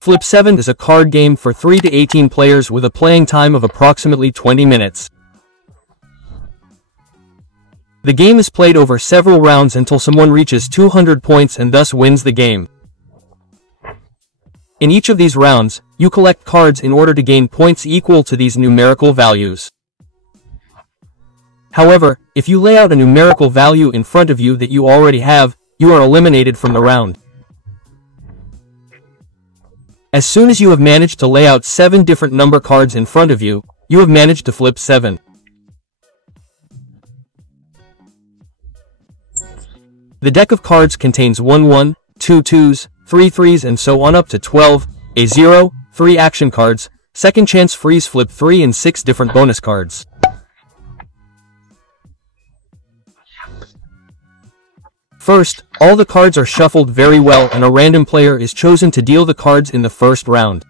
Flip 7 is a card game for 3 to 18 players with a playing time of approximately 20 minutes. The game is played over several rounds until someone reaches 200 points and thus wins the game. In each of these rounds, you collect cards in order to gain points equal to these numerical values. However, if you lay out a numerical value in front of you that you already have, you are eliminated from the round. As soon as you have managed to lay out 7 different number cards in front of you, you have managed to flip 7. The deck of cards contains 1 1, 2 2s, 3 3s and so on up to 12, a 0, 3 action cards, second chance freeze flip 3 and 6 different bonus cards. First, all the cards are shuffled very well and a random player is chosen to deal the cards in the first round.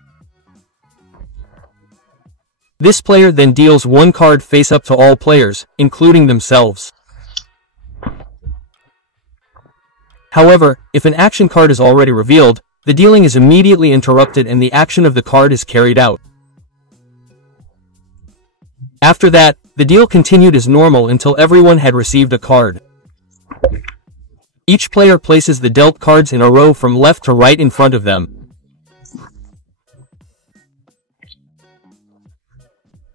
This player then deals 1 card face up to all players, including themselves. However, if an action card is already revealed, the dealing is immediately interrupted and the action of the card is carried out. After that, the deal continued as normal until everyone had received a card. Each player places the dealt cards in a row from left to right in front of them.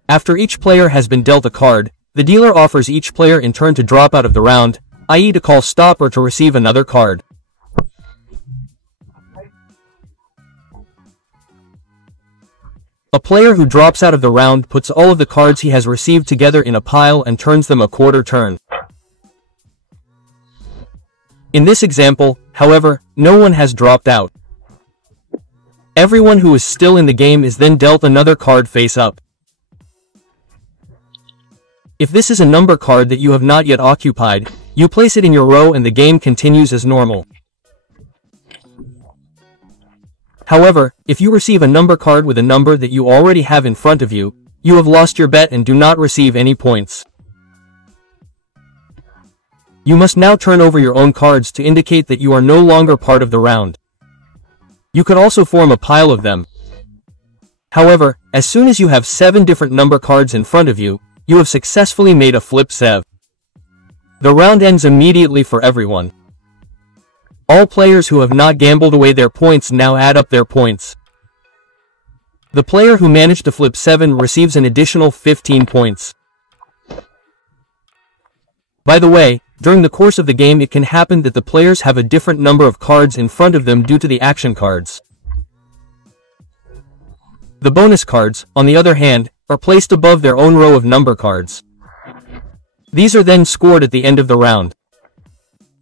After each player has been dealt a card, the dealer offers each player in turn to drop out of the round, i.e. to call stop or to receive another card. A player who drops out of the round puts all of the cards he has received together in a pile and turns them a quarter turn. In this example, however, no one has dropped out. Everyone who is still in the game is then dealt another card face up. If this is a number card that you have not yet occupied, you place it in your row and the game continues as normal. However, if you receive a number card with a number that you already have in front of you, you have lost your bet and do not receive any points. You must now turn over your own cards to indicate that you are no longer part of the round. You could also form a pile of them. However, as soon as you have 7 different number cards in front of you, you have successfully made a flip 7. The round ends immediately for everyone. All players who have not gambled away their points now add up their points. The player who managed to flip 7 receives an additional 15 points. By the way, during the course of the game it can happen that the players have a different number of cards in front of them due to the action cards. The bonus cards, on the other hand, are placed above their own row of number cards. These are then scored at the end of the round.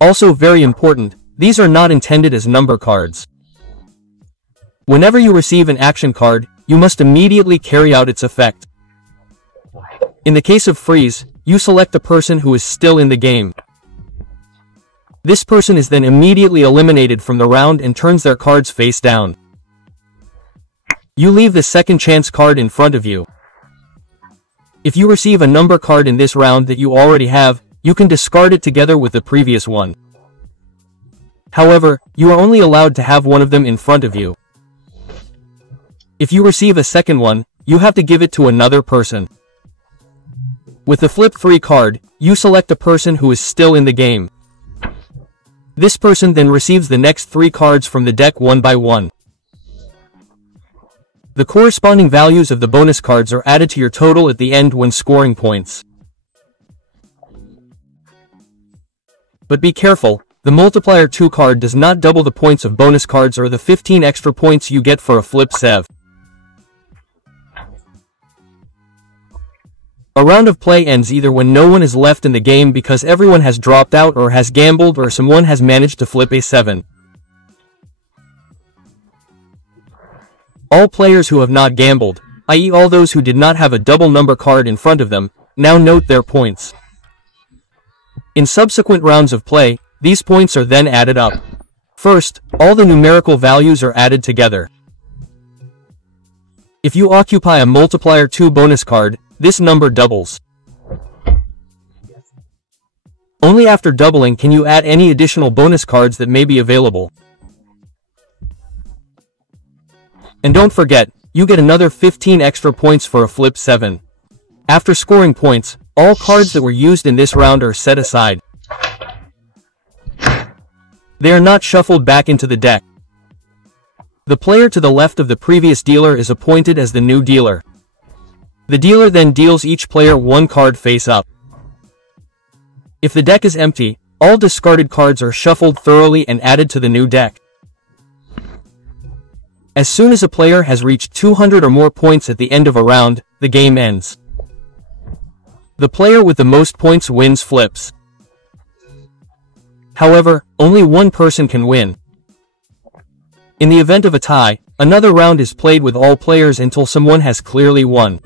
Also very important, these are not intended as number cards. Whenever you receive an action card, you must immediately carry out its effect. In the case of freeze, you select a person who is still in the game. This person is then immediately eliminated from the round and turns their cards face down. You leave the second chance card in front of you. If you receive a number card in this round that you already have, you can discard it together with the previous one. However, you are only allowed to have one of them in front of you. If you receive a second one, you have to give it to another person. With the flip 3 card, you select a person who is still in the game. This person then receives the next 3 cards from the deck one by one. The corresponding values of the bonus cards are added to your total at the end when scoring points. But be careful, the multiplier 2 card does not double the points of bonus cards or the 15 extra points you get for a flip 7. A round of play ends either when no one is left in the game because everyone has dropped out or has gambled or someone has managed to flip a 7. All players who have not gambled, i.e. all those who did not have a double number card in front of them, now note their points. In subsequent rounds of play, these points are then added up. First, all the numerical values are added together. If you occupy a multiplier 2 bonus card, this number doubles. Only after doubling can you add any additional bonus cards that may be available. And don't forget, you get another 15 extra points for a flip 7. After scoring points, all cards that were used in this round are set aside. They are not shuffled back into the deck. The player to the left of the previous dealer is appointed as the new dealer. The dealer then deals each player one card face up. If the deck is empty, all discarded cards are shuffled thoroughly and added to the new deck. As soon as a player has reached 200 or more points at the end of a round, the game ends. The player with the most points wins flips. However, only one person can win. In the event of a tie, another round is played with all players until someone has clearly won.